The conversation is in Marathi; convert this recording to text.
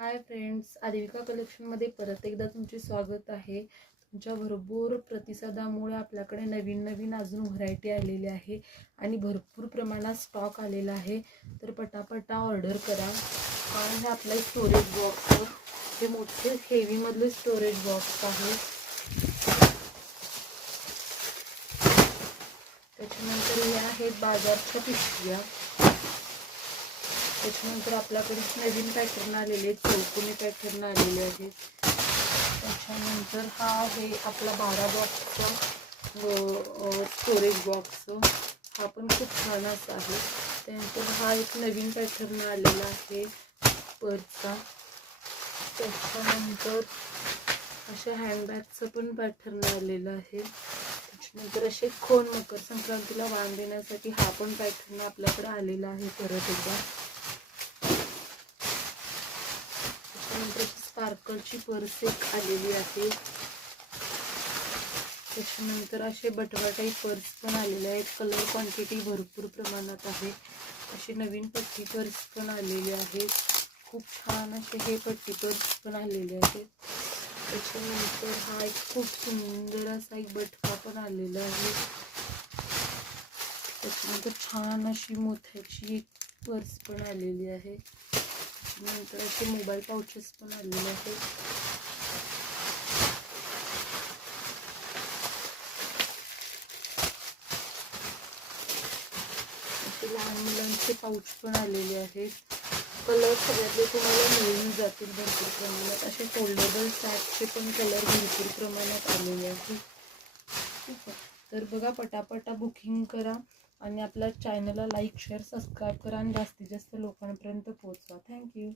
हाय फ्रेंड्स, आदिविका कलेक्शनमध्ये परत एकदा तुमचे स्वागत आहे। तुमच्या भरपूर प्रतिसादामुळे आपल्याकडे नवीन नवीन अजून व्हरायटी आलेली आहे आणि भरपूर प्रमाणात स्टॉक आलेला आहे। तर पटापटा ऑर्डर करा। आणि हे आपला स्टोरेज बॉक्स, हे मोठे हेवी मधले स्टोरेज बॉक्स आहे। त्याच्यानंतर हे आहेत बाजारच्या पिशव्या। त्याच्यानंतर आपल्याकडे नवीन पॅटर्न आलेले, चौकोनी पॅटर्न आलेले आहेत। त्याच्यानंतर हा आहे आपला 12 बॉक्सचा स्टोरेज बॉक्स, हा पण खूप छान असा आहे। त्यानंतर हा एक नवीन पॅटर्न आलेला आहे पर्सचा। त्याच्यानंतर अशा हँडबॅगचं पण पॅटर्न आलेलं आहे। त्याच्यानंतर असे खोन मकर संक्रांतीला वाण देण्यासाठी हा पण पॅटर्न आपल्याकडे आलेला आहे परत एकदा। त्याच्यानंतर स्पार्कलची पर्स एक आलेली आहे। त्याच्यानंतर असे बटवा टाईप पर्स पण आलेले आहेत। कलर क्वांटिटी भरपूर प्रमाणात आहे। अशी नवीन पट्टी पर्स पण आलेली आहे। खूप छान असे हे पट्टी पर्स पण आलेले आहेत। त्याच्यानंतर हा एक खूप सुंदर असा एक बटवा पण आलेला आहे। त्याच्यानंतर छान अशी मोत्याची एक पर्स पण आलेली आहे। नंतर असे मोबाईल पाउचेस पण आलेले आहेत। असे लहान मुलांचे पाउच पण आलेले आहेत। कलर सगळ्यातले तुम्हाला मिळून जातील भरपूर प्रमाणात। असे फोल्डेबल सॅकचे पण कलर भरपूर प्रमाणात आलेले आहेत। ठीक आहे, तर बघा पटापटा बुकिंग करा आणि आपल्या चॅनलला लाईक शेअर सबस्क्राईब करा आणि जास्तीत जास्त लोकांपर्यंत पोहोचवा। थँक्यू।